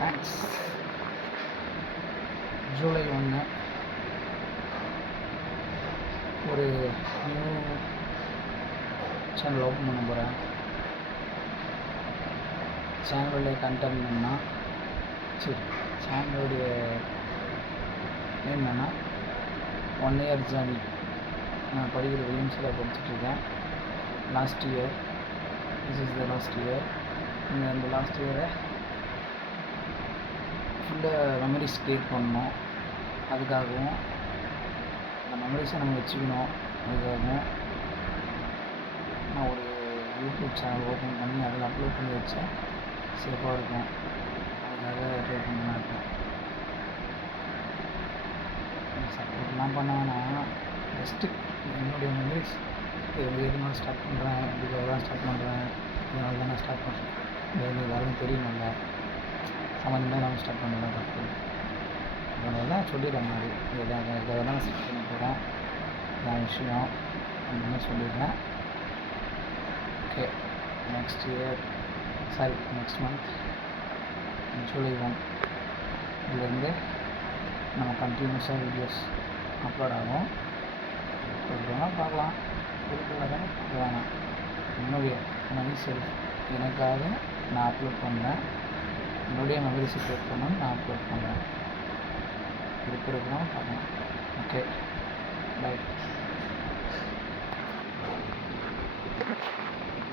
Thanks. July 1 ஒரு new channel open பண்ண போகிறேன். சேனலுடைய கண்டென்ட் என்னன்னா, சேனலுடைய நேம் என்னென்னா 1 இயர் ஜேர்னி. நான் படிக்கிற வில்லியம்ஸில் படிச்சுட்ருக்கேன். Last year, this is the last year. இந்த லாஸ்ட் இயரை ஃபுல்லாக மெமரிஸ் க்ரியேட் பண்ணணும். அதுக்காகவும் அந்த மெமரிஸை நம்ம வச்சுக்கணும். அதுக்காகவும் நான் ஒரு யூடியூப் சேனல் ஓப்பன் பண்ணி அதில் அப்லோட் பண்ணி வச்சேன். சேஃபாக இருக்கும். அதுக்காக ட்ரை பண்ணலாம் இருக்கேன். சப்போர்ட்லாம் பண்ண வேணாம், ஜஸ்ட்டு என்னுடைய மெமரிஸ் எதுனால ஸ்டார்ட் பண்ணுறேன், இதுக்காக தான் ஸ்டார்ட் பண்ணுறேன், இதனால தான் நான் ஸ்டார்ட் பண்ணுறேன். எல்லாருக்கும் தெரியணும்ல, சம்மந்தமே இல்லாமல் ஸ்டார்ட் பண்ணலாம் தப்பு. அதனால தான் சொல்லிடுறேன் மாதிரி இதுக்காக தான் ஸ்டார்ட் பண்ண போகிறேன். இதான் விஷயம் அப்படின்னு சொல்லிடுறேன். ஓகே, நெக்ஸ்ட் மந்த் ஜூலை 1 இதுலேருந்து நம்ம கண்டினியூஸாக வீடியோஸ் அப்லோட் ஆகும். கொடுக்கணும்னா பார்க்கலாம், கொடுக்கலன்னா பார்க்க வேணாம். என்னுடைய செல்ஃப் எனக்காக நான் அப்லோட் பண்ணுறேன். என்னுடைய மெமரிஸை க்ரியேட் பண்ணணும்னு நான் அப்லோட் பண்ணுறேன். இருக்கிறதுனால பார்க்கலாம். Okay, by.